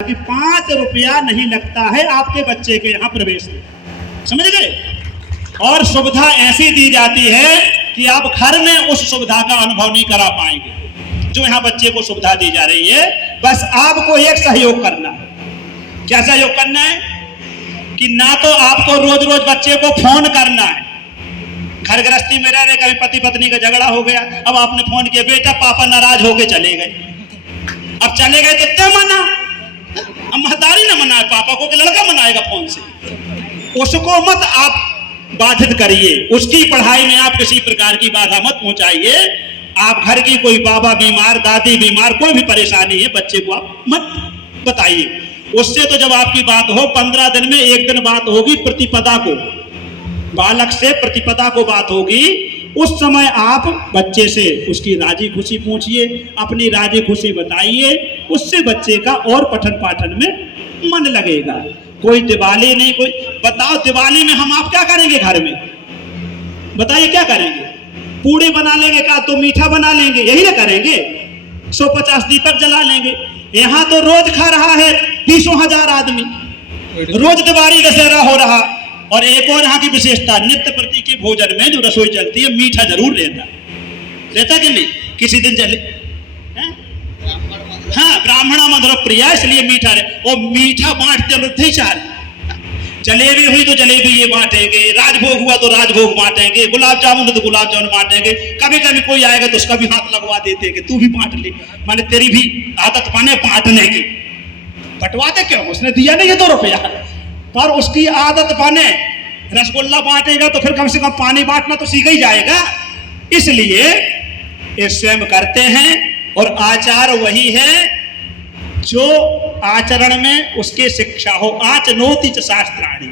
कि 5 रुपया नहीं लगता है आपके बच्चे के यहाँ प्रवेश में, समझ गए। और सुविधा ऐसी दी जाती है कि आप घर में उस सुविधा का अनुभव नहीं करा पाएंगे जो यहाँ बच्चे को सुविधा दी जा रही है। बस आपको एक सहयोग करना है। क्या सहयोग करना है कि ना तो आपको रोज रोज बच्चे को फोन करना है, घर गृहस्थी में रह रहे कभी पति पत्नी का झगड़ा हो गया, अब आपने फोन किया बेटा पापा नाराज होके चले गए, अब चले गए तो क्या मना, अब महतारी ना मनाए पापा को कि लड़का मनाएगा फोन से। उसको मत आप बाधित करिए, उसकी पढ़ाई में आप किसी प्रकार की बाधा मत पहुंचाइए। आप घर की कोई बाबा बीमार, दादी बीमार, कोई भी परेशानी है बच्चे को आप मत बताइए। उससे तो जब आपकी बात हो 15 दिन में एक दिन बात होगी प्रतिपदा को, बालक से प्रतिपदा को बात होगी, उस समय आप बच्चे से उसकी राजी खुशी पूछिए, अपनी राजी खुशी बताइए, उससे बच्चे का और पठन पाठन में मन लगेगा। कोई दिवाली नहीं, कोई बताओ दिवाली में हम आप क्या करेंगे घर में, बताइए क्या करेंगे, पूड़ी बना लेंगे का तो मीठा बना लेंगे, यही ना करेंगे, 150 दीपक जला लेंगे। यहाँ तो रोज खा रहा है 20,000 आदमी, रोज दिवाली दशहरा हो रहा। और एक और यहाँ की विशेषता, नित्य प्रति के भोजन में जो रसोई चलती है मीठा जरूर रहता कि नहीं, किसी दिन चले हाँ ब्राह्मणा मधुर प्रिया, इसलिए मीठा रहे। और मीठा बांटते ही चार, जलेबी हुई तो जलेबी ये बांटेंगे, राजभोग हुआ तो राजभोग बांटेंगे, गुलाब जामुन तो गुलाब जामुन बांटेंगे। कभी कभी कोई आएगा तो उसका भी हाथ लगवा देते हैं कि तू भी बांट ले, माने तेरी भी आदत बने बांटने की। बंटवाते क्यों, उसने दिया नहीं है 2 रुपया, पर उसकी आदत बने। रसगुल्ला बांटेगा तो फिर कम से कम पानी बांटना तो सीख ही जाएगा। इसलिए ये स्वयं करते हैं और आचार वही है जो आचरण में उसके शिक्षा हो। आचनोति च शास्त्राणि,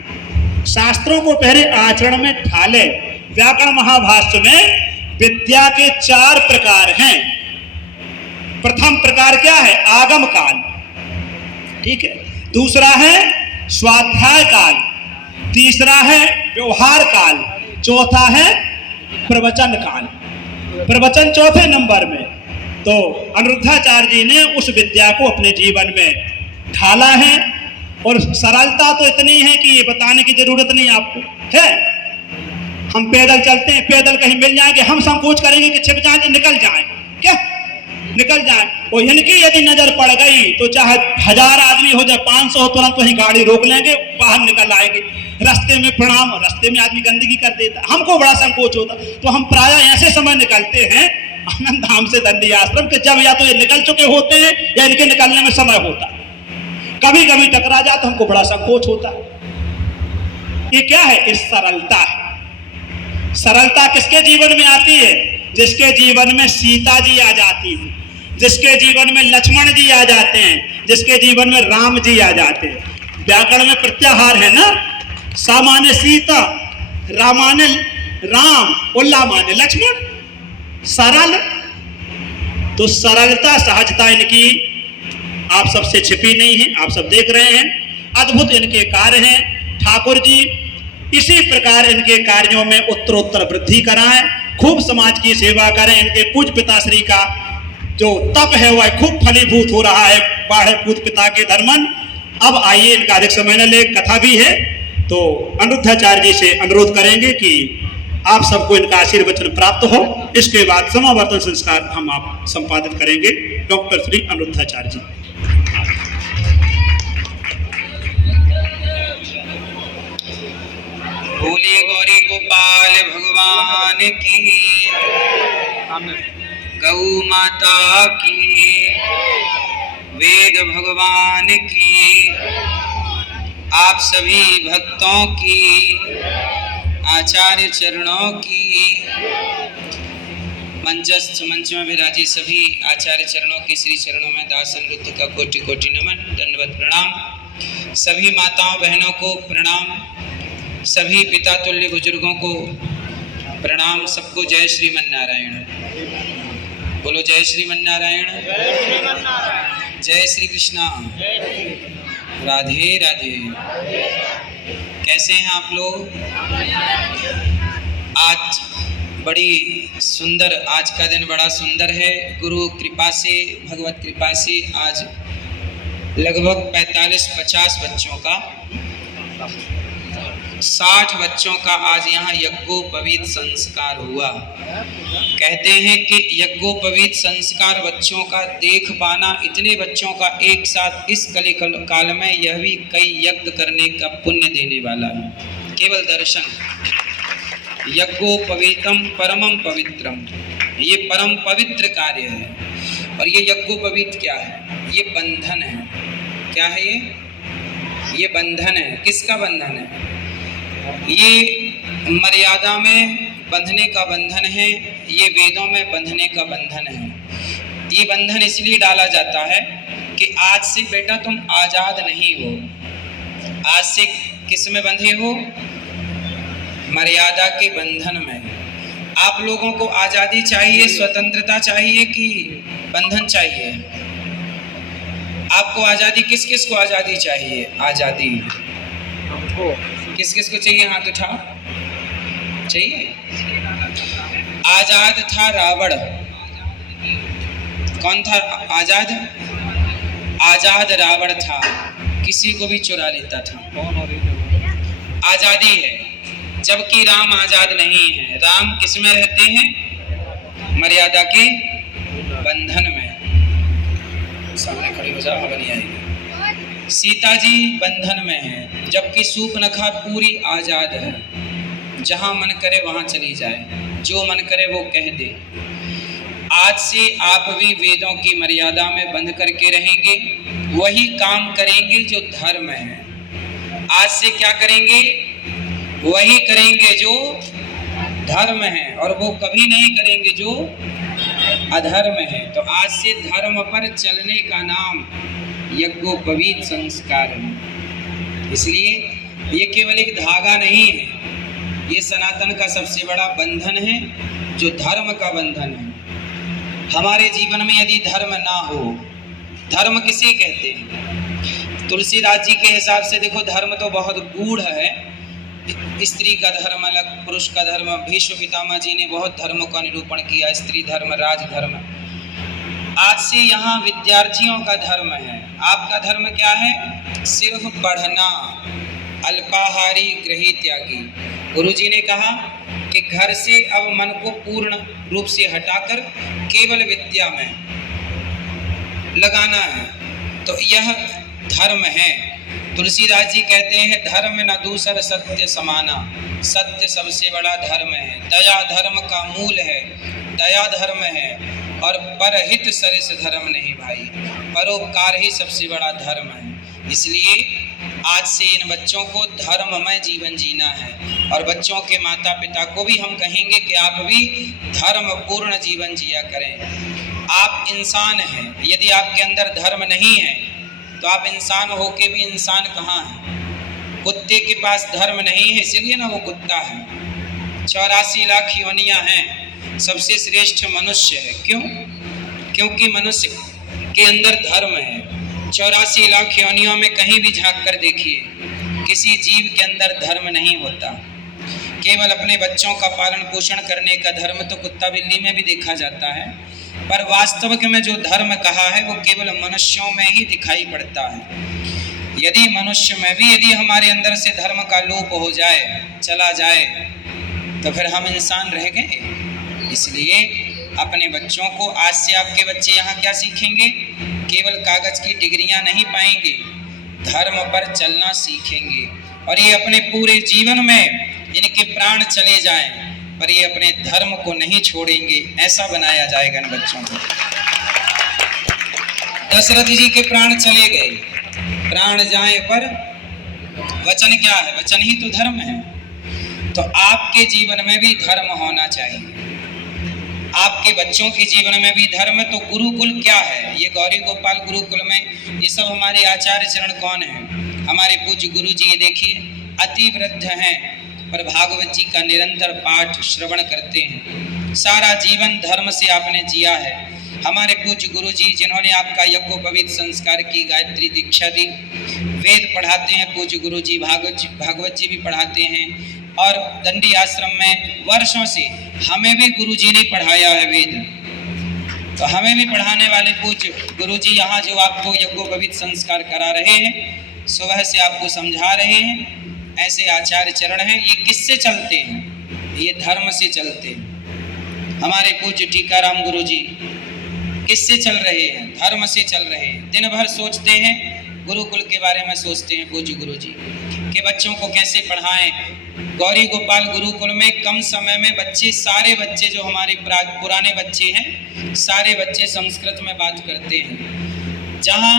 शास्त्रों को पहले आचरण में ढाले। व्याकरण महाभाष्य में विद्या के 4 प्रकार हैं। प्रथम प्रकार क्या है, आगम काल, ठीक है। दूसरा है स्वाध्याय काल, तीसरा है व्यवहार काल, चौथा है प्रवचन काल। प्रवचन चौथे नंबर में। तो अनिरुद्धाचार्य जी ने उस विद्या को अपने जीवन में ढाला है। और सरलता तो इतनी है कि ये बताने की जरूरत नहीं आपको है। हम पैदल चलते हैं, पैदल कहीं मिल जाएंगे, हम संकोच करेंगे कि छिप जाए, निकल जाए, क्या निकल जाए। और इनकी यदि नजर पड़ गई तो चाहे 1000 आदमी हो जाए, 500 हो, तुरंत वहीं गाड़ी रोक लेंगे, बाहर निकल आएंगे। रास्ते में प्रणाम, रास्ते में आदमी गंदगी कर देता, हमको बड़ा संकोच होता। तो हम प्रायः ऐसे समय निकलते हैं आनंद धाम से दंडी आश्रम के, जब या तो ये निकल चुके होते हैं या इनके निकलने में समय होता। कभी कभी टकरा जाए तो हमको बड़ा संकोच होता। ये क्या है, इस सरलता है। सरलता किसके जीवन में आती है, जिसके जीवन में सीता जी आ जाती है, जिसके जीवन में लक्ष्मण जी आ जाते हैं, जिसके जीवन में राम जी आ जाते हैं। व्याकरण में प्रत्याहार है ना, सामान्य सीता, रामान्य राम, उल्ला माने लक्ष्मण। सरल, तो सरलता सहजता इनकी आप सबसे छिपी नहीं है, आप सब देख रहे हैं। अद्भुत इनके कार्य हैं। ठाकुर जी इसी प्रकार इनके कार्यों में उत्तरोत्तर वृद्धि कराएं, खूब समाज की सेवा करें। इनके पूज्य पिताश्री का जो तप है वह खूब फलीभूत हो रहा है, बाढ़े पूज्य पिता के धर्मन। अब आइए, इनका अधिक समय न ले, कथा भी है, तो अनिरुद्धाचार्य जी से अनुरोध करेंगे कि आप सबको इनका आशीर्वचन प्राप्त हो। इसके बाद समावर्तन संस्कार हम आप संपादित करेंगे। डॉक्टर श्री अनिरुद्धाचार्य जी। बोलिए गौरी गोपाल भगवान की, गौ माता की, वेद भगवान की, आप सभी भक्तों की, आचार्य चरणों की, मंचस्थ मंच में विराजे सभी आचार्य चरणों की श्री चरणों में दास अनिरुद्ध का कोटि कोटि नमन, दंडवत प्रणाम। सभी माताओं बहनों को प्रणाम, सभी पिता तुल्य बुजुर्गों को प्रणाम। सबको जय श्रीमन नारायण। बोलो जय श्रीमन नारायण, जय श्री कृष्णा, राधे राधे। कैसे हैं आप लोग? आज बड़ी सुंदर, आज का दिन बड़ा सुंदर है। गुरु कृपा से, भगवत कृपा से आज लगभग 45-50 बच्चों का, 60 बच्चों का आज यहाँ यज्ञोपवीत संस्कार हुआ। कहते हैं कि यज्ञोपवीत संस्कार बच्चों का देख पाना, इतने बच्चों का एक साथ इस कली काल में, यह भी कई यज्ञ करने का पुण्य देने वाला है। केवल दर्शन, यज्ञोपवीतम परमम पवित्रम, ये परम पवित्र कार्य है। और ये यज्ञोपवीत क्या है? ये बंधन है। क्या है ये बंधन है। किसका बंधन है? ये मर्यादा में बंधने का बंधन है, ये वेदों में बंधने का बंधन है। ये बंधन इसलिए डाला जाता है कि आज से बेटा तुम आजाद नहीं हो। आज से किस में बंधे हो? मर्यादा के बंधन में। आप लोगों को आजादी चाहिए, स्वतंत्रता चाहिए कि बंधन चाहिए? आपको आजादी, किस किस को आजादी चाहिए? आजादी किस किस को चाहिए? हाथ उठा। चाहिए? आजाद था रावण। कौन था आजाद? आजाद रावण था, किसी को भी चुरा लेता था। आजादी है। जबकि राम आजाद नहीं है। राम किस में रहते हैं? मर्यादा के बंधन में। सामने खड़ी हो जाओ, हवा नहीं आएगी। सीता जी बंधन में है, जबकि सूर्पनखा पूरी आजाद है। जहां मन करे वहां चली जाए, जो मन करे वो कह दे। आज से आप भी वेदों की मर्यादा में बंध करके रहेंगे, वही काम करेंगे जो धर्म है। आज से क्या करेंगे? वही करेंगे जो धर्म है, और वो कभी नहीं करेंगे जो अधर्म है। तो आज से धर्म पर चलने का नाम यज्ञोपवीत संस्कार है। इसलिए ये केवल एक धागा नहीं है, ये सनातन का सबसे बड़ा बंधन है, जो धर्म का बंधन है। हमारे जीवन में यदि धर्म ना हो, धर्म किसे कहते हैं? तुलसीदास जी के हिसाब से देखो, धर्म तो बहुत गूढ़ है। स्त्री का धर्म अलग, पुरुष का धर्म। भीष्म पितामह जी ने बहुत धर्मों का निरूपण किया, स्त्री धर्म, राजधर्म। आज से यहाँ विद्यार्थियों का धर्म है। आपका धर्म क्या है? सिर्फ पढ़ना, अल्पाहारी गृही त्यागी। गुरुजी ने कहा कि घर से अब मन को पूर्ण रूप से हटाकर केवल विद्या में लगाना है, तो यह धर्म है। तुलसीदास जी कहते हैं, धर्म न दूसर सत्य समाना। सत्य सबसे बड़ा धर्म है। दया धर्म का मूल है, दया धर्म है। और परहित सरिस धर्म नहीं भाई, परोपकार ही सबसे बड़ा धर्म है। इसलिए आज से इन बच्चों को धर्ममय जीवन जीना है, और बच्चों के माता पिता को भी हम कहेंगे कि आप भी धर्म पूर्ण जीवन जिया करें। आप इंसान हैं, यदि आपके अंदर धर्म नहीं है तो आप इंसान होके भी इंसान कहाँ हैं? कुत्ते के पास धर्म नहीं है, इसलिए ना वो कुत्ता है। 84 लाख योनियां हैं, सबसे श्रेष्ठ मनुष्य है। क्यों? क्योंकि मनुष्य के अंदर धर्म है। 84 लाख योनियों में कहीं भी झांक कर देखिए, किसी जीव के अंदर धर्म नहीं होता। केवल अपने बच्चों का पालन पोषण करने का धर्म तो कुत्ता बिल्ली में भी देखा जाता है, पर वास्तविक में जो धर्म कहा है वो केवल मनुष्यों में ही दिखाई पड़ता है। यदि मनुष्य में भी यदि हमारे अंदर से धर्म का लोप हो जाए, चला जाए, तो फिर हम इंसान रह गए। इसलिए अपने बच्चों को, आज से आपके बच्चे यहाँ क्या सीखेंगे? केवल कागज की डिग्रियां नहीं पाएंगे, धर्म पर चलना सीखेंगे। और ये अपने पूरे जीवन में इनके प्राण चले जाएं, पर ये अपने धर्म को नहीं छोड़ेंगे। ऐसा बनाया जाएगा इन बच्चों को। दशरथ जी के प्राण चले गए, प्राण जाए पर वचन क्या है? वचन ही तो धर्म है। तो आपके जीवन में भी धर्म होना चाहिए, आपके बच्चों के जीवन में भी धर्म। तो गुरुकुल क्या है? ये गौरी गोपाल गुरुकुल में ये सब हमारे आचार्य चरण कौन है? हमारे पूज्य गुरु जी। ये देखिए, अति वृद्ध हैं, पर भागवत जी का निरंतर पाठ श्रवण करते हैं। सारा जीवन धर्म से आपने जिया है। हमारे पूज्य गुरु जी, जिन्होंने आपका यज्ञोपवीत संस्कार की गायत्री दीक्षा दी, वेद पढ़ाते हैं पूज्य गुरु जी, भागवत जी भी पढ़ाते हैं। और दंडी आश्रम में वर्षों से हमें भी गुरु जी ने पढ़ाया है वेद। तो हमें भी पढ़ाने वाले पूज्य गुरुजी यहाँ जो आपको यज्ञोपवीत संस्कार करा रहे हैं, सुबह से आपको समझा रहे हैं, ऐसे आचार्य चरण हैं। ये किससे चलते हैं? ये धर्म से चलते हैं। हमारे पूज्य टीकाराम गुरुजी किससे चल रहे हैं? धर्म से चल रहे हैं। दिन भर सोचते हैं, गुरुकुल के बारे में सोचते हैं पूज्य गुरुजी कि बच्चों को कैसे पढ़ाएं। गौरी गोपाल गुरुकुल में कम समय में बच्चे, सारे बच्चे जो हमारे पुराने बच्चे हैं, सारे बच्चे संस्कृत में बात करते हैं। जहाँ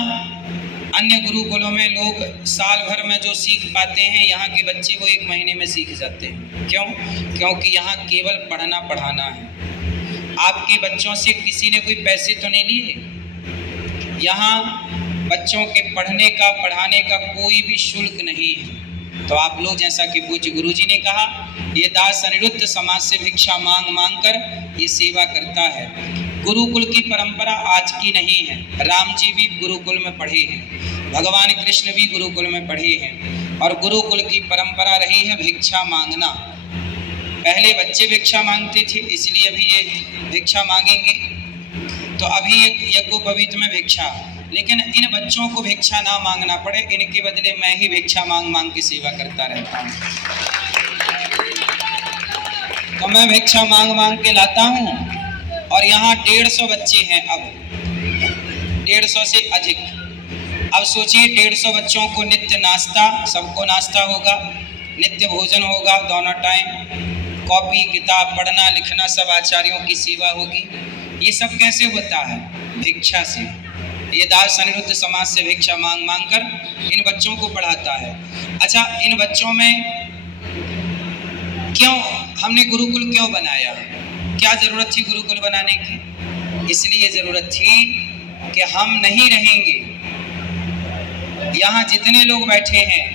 अन्य गुरुकुलों में लोग साल भर में जो सीख पाते हैं, यहाँ के बच्चे वो 1 महीने में सीख जाते हैं। क्यों? क्योंकि यहाँ केवल पढ़ना पढ़ाना है। आपके बच्चों से किसी ने कोई पैसे तो नहीं लिए। यहाँ बच्चों के पढ़ने का, पढ़ाने का कोई भी शुल्क नहीं है। तो आप लोग, जैसा कि पूज्य गुरुजी ने कहा, ये दास अनिरुद्ध समाज से भिक्षा मांग मांग कर ये सेवा करता है। गुरुकुल की परंपरा आज की नहीं है। राम जी भी गुरुकुल में पढ़े हैं, भगवान कृष्ण भी गुरुकुल में पढ़े हैं, और गुरुकुल की परंपरा रही है भिक्षा मांगना। पहले बच्चे भिक्षा मांगते थे, इसलिए अभी ये भिक्षा मांगेंगे। तो अभी एक यज्ञोपवीत में भिक्षा, लेकिन इन बच्चों को भिक्षा ना मांगना पड़े, इनके बदले मैं ही भिक्षा मांग मांग के सेवा करता रहता हूँ। तो मैं भिक्षा मांग मांग के लाता हूँ, और यहाँ 150 बच्चे हैं, अब 150 से अधिक। अब सोचिए, 150 बच्चों को नित्य नाश्ता, सबको नाश्ता होगा, नित्य भोजन होगा, दोनों टाइम कॉपी किताब पढ़ना लिखना, सब आचार्यों की सेवा होगी। ये सब कैसे होता है? भिक्षा से। ये दास अनिरुद्ध समाज से भिक्षा मांग मांग कर इन बच्चों को पढ़ाता है। अच्छा, इन बच्चों में क्यों हमने गुरुकुल क्यों बनाया? क्या जरूरत थी गुरुकुल बनाने की? इसलिए जरूरत थी कि हम नहीं रहेंगे, यहाँ जितने लोग बैठे हैं,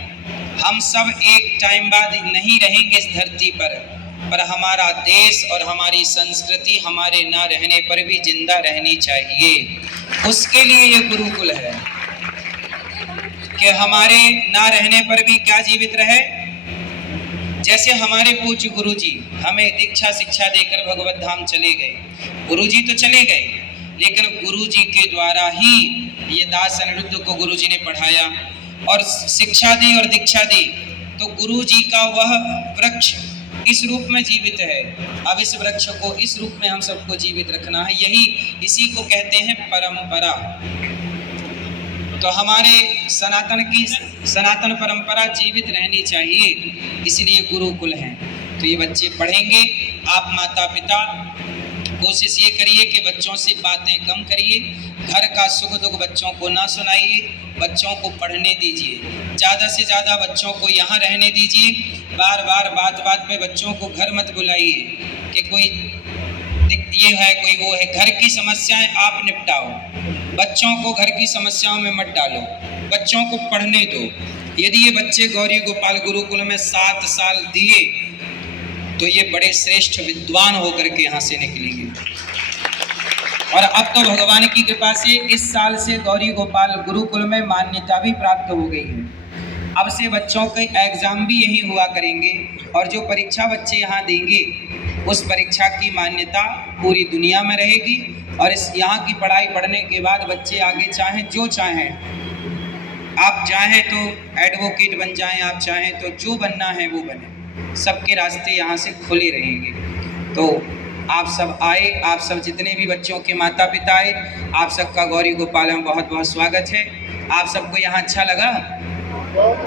हम सब एक टाइम बाद नहीं रहेंगे इस धरती पर हमारा देश और हमारी संस्कृति हमारे ना रहने पर भी जिंदा रहनी चाहिए। उसके लिए ये गुरुकुल है कि हमारे ना रहने पर भी क्या जीवित रहे। जैसे हमारे पूज्य गुरुजी हमें दीक्षा शिक्षा देकर भगवत धाम चले गए। गुरुजी तो चले गए, लेकिन गुरुजी के द्वारा ही ये दास अनिरुद्ध को गुरुजी ने पढ़ाया और शिक्षा दी और दीक्षा दी। तो गुरुजी का वह वृक्ष इस रूप में जीवित है। अब इस वृक्ष को इस रूप में हम सबको जीवित रखना है। इसी को कहते हैं परंपरा। तो हमारे सनातन परंपरा जीवित रहनी चाहिए, इसलिए गुरुकुल हैं। तो ये बच्चे पढ़ेंगे। आप माता पिता कोशिश ये करिए कि बच्चों से बातें कम करिए, घर का सुख दुख बच्चों को ना सुनाइए, बच्चों को पढ़ने दीजिए, ज़्यादा से ज़्यादा बच्चों को यहाँ रहने दीजिए। बार बार बात बात पे बच्चों को घर मत बुलाइए कि कोई ये है कोई वो है। घर की समस्याएं आप निपटाओ, बच्चों को घर की समस्याओं में मत डालो, बच्चों को पढ़ने दो। यदि ये बच्चे गौरी गोपाल गुरुकुल में 7 साल दिए तो ये बड़े श्रेष्ठ विद्वान होकर के यहाँ से निकलेंगे। और अब तो भगवान की कृपा से इस साल से गौरी गोपाल गुरुकुल में मान्यता भी प्राप्त हो गई है। अब से बच्चों के एग्जाम भी यही हुआ करेंगे, और जो परीक्षा बच्चे यहाँ देंगे उस परीक्षा की मान्यता पूरी दुनिया में रहेगी। और इस यहाँ की पढ़ाई पढ़ने के बाद बच्चे आगे चाहें जो चाहें, आप चाहें तो एडवोकेट बन जाएं, आप चाहें तो जो बनना है वो बने, सबके रास्ते यहाँ से खुले रहेंगे। तो आप सब आए, आप सब जितने भी बच्चों के माता पिता आए, आप सबका गौरी गोपाल में बहुत बहुत स्वागत है। आप सबको यहाँ अच्छा लगा?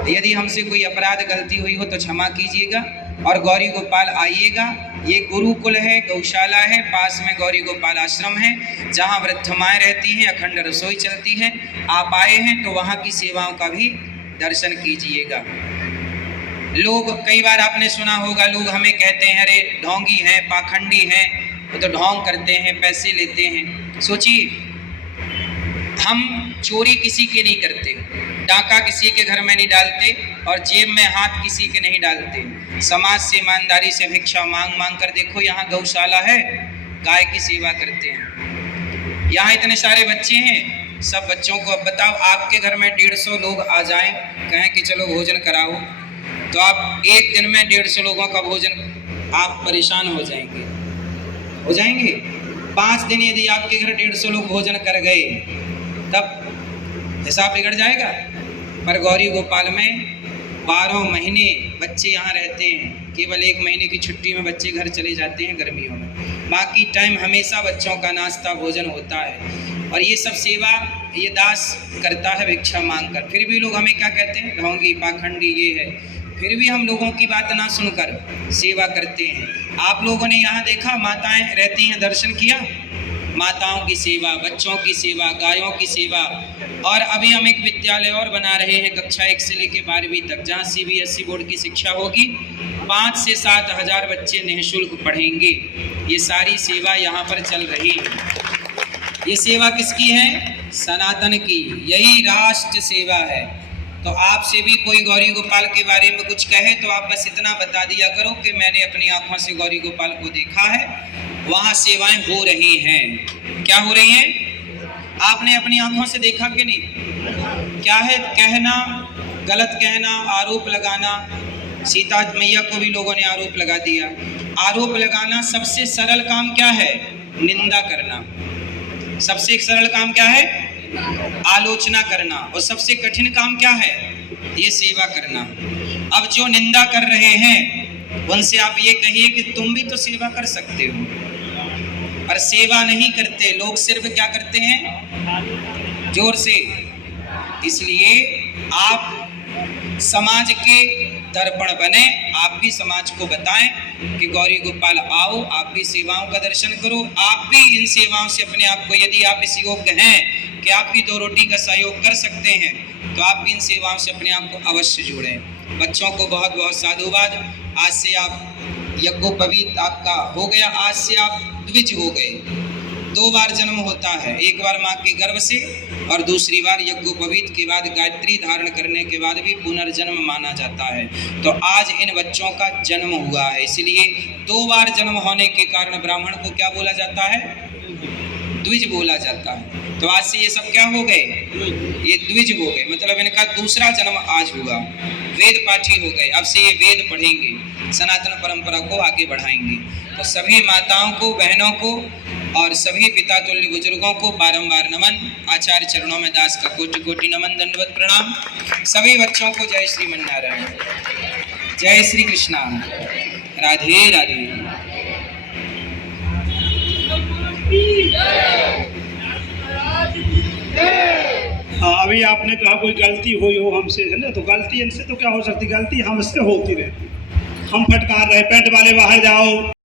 यदि हमसे कोई अपराध गलती हुई हो तो क्षमा कीजिएगा, और गौरी गोपाल आइएगा। ये गुरुकुल है, गौशाला है, पास में गौरी गोपाल आश्रम है जहाँ वृद्ध माएँ रहती हैं, अखंड रसोई चलती है। आप आए हैं तो वहाँ की सेवाओं का भी दर्शन कीजिएगा। लोग कई बार आपने सुना होगा, लोग हमें कहते हैं अरे ढोंगी हैं, पाखंडी हैं, वो तो ढोंग करते हैं, पैसे लेते हैं। सोचिए, हम चोरी किसी के नहीं करते, डाका किसी के घर में नहीं डालते, और जेब में हाथ किसी के नहीं डालते। समाज से ईमानदारी से भिक्षा मांग मांग कर देखो, यहाँ गौशाला है, गाय की सेवा करते हैं। यहाँ इतने सारे बच्चे हैं, सब बच्चों को अब बताओ, आपके घर में 150 लोग आ जाएं, कहें कि चलो भोजन कराओ, तो आप एक दिन में 150 लोगों का भोजन, आप परेशान हो जाएंगे। 5 दिन यदि आपके घर 150 लोग भोजन कर गए तब हिसाब बिगड़ जाएगा। पर गौरी गोपाल में 12 महीने बच्चे यहाँ रहते हैं, केवल 1 महीने की छुट्टी में बच्चे घर चले जाते हैं गर्मियों में, बाकी टाइम हमेशा बच्चों का नाश्ता भोजन होता है। और ये सब सेवा ये दास करता है भिक्षा मांग कर। फिर भी लोग हमें क्या कहते हैं, ढोंगी पाखंडी ये है, फिर भी हम लोगों की बात ना सुनकर सेवा करते हैं। आप लोगों ने यहाँ देखा माताएं रहती हैं, दर्शन किया, माताओं की सेवा, बच्चों की सेवा, गायों की सेवा। और अभी हम एक विद्यालय और बना रहे हैं कक्षा 1 से लेकर 12वीं तक, जहाँ CBSE बोर्ड की शिक्षा होगी। 5 से 7 हज़ार बच्चे निःशुल्क पढ़ेंगे। ये सारी सेवा यहाँ पर चल रही है। ये सेवा किसकी है? सनातन की। यही राष्ट्र सेवा है। तो आपसे भी कोई गौरी गोपाल के बारे में कुछ कहे तो आप बस इतना बता दिया करो कि मैंने अपनी आंखों से गौरी गोपाल को देखा है, वहाँ सेवाएं हो रही हैं। क्या हो रही हैं? आपने अपनी आंखों से देखा कि नहीं? क्या है कहना, गलत कहना, आरोप लगाना। सीता मैया को भी लोगों ने आरोप लगा दिया। आरोप लगाना सबसे सरल काम क्या है? निंदा करना। सबसे सरल काम क्या है? आलोचना करना। और सबसे कठिन काम क्या है? ये सेवा करना। अब जो निंदा कर रहे हैं उनसे आप ये कहिए कि तुम भी तो सेवा कर सकते हो, पर सेवा नहीं करते लोग, सिर्फ क्या करते हैं? जोर से। इसलिए आप समाज के दर्पण बने, आप भी समाज को बताएं कि गौरी गोपाल आओ, आप भी सेवाओं का दर्शन करो, आप भी इन सेवाओं से अपने आप को, यदि आप इस योग्य हैं कि आप भी 2 रोटी का सहयोग कर सकते हैं, तो आप भी इन सेवाओं से अपने आप को अवश्य जोड़ें। बच्चों को बहुत बहुत साधुवाद। आज से आप यज्ञोपवीत आपका हो गया, आज से आप द्विज हो गए। 2 बार जन्म होता है, एक बार माँ के गर्भ से और दूसरी बार यज्ञोपवीत के बाद गायत्री धारण करने के बाद भी पुनर्जन्म माना जाता है। तो आज इन बच्चों का जन्म हुआ है, इसलिए 2 बार जन्म होने के कारण ब्राह्मण को क्या बोला जाता है? द्विज बोला जाता है। तो आज से ये सब क्या हो गए? ये द्विज हो गए, मतलब इनका दूसरा जन्म आज हुआ। वेद पाठी हो गए, अब से ये वेद पढ़ेंगे, सनातन परंपरा को आगे बढ़ाएंगे। तो सभी माताओं को, बहनों को और सभी पिता तुल्य बुजुर्गों को बारंबार नमन। आचार्य चरणों में दास का कोटि कोटि नमन, दंडवत प्रणाम। सभी बच्चों को जय श्रीमन्नारायण, जय श्री कृष्णा, राधे राधे। हाँ, अभी आपने कहा कोई गलती हुई हो हमसे, है ना, तो गलती इनसे तो क्या हो सकती, गलती हमसे होती रहती। हम फटकार रहे, पेंट वाले बाहर जाओ,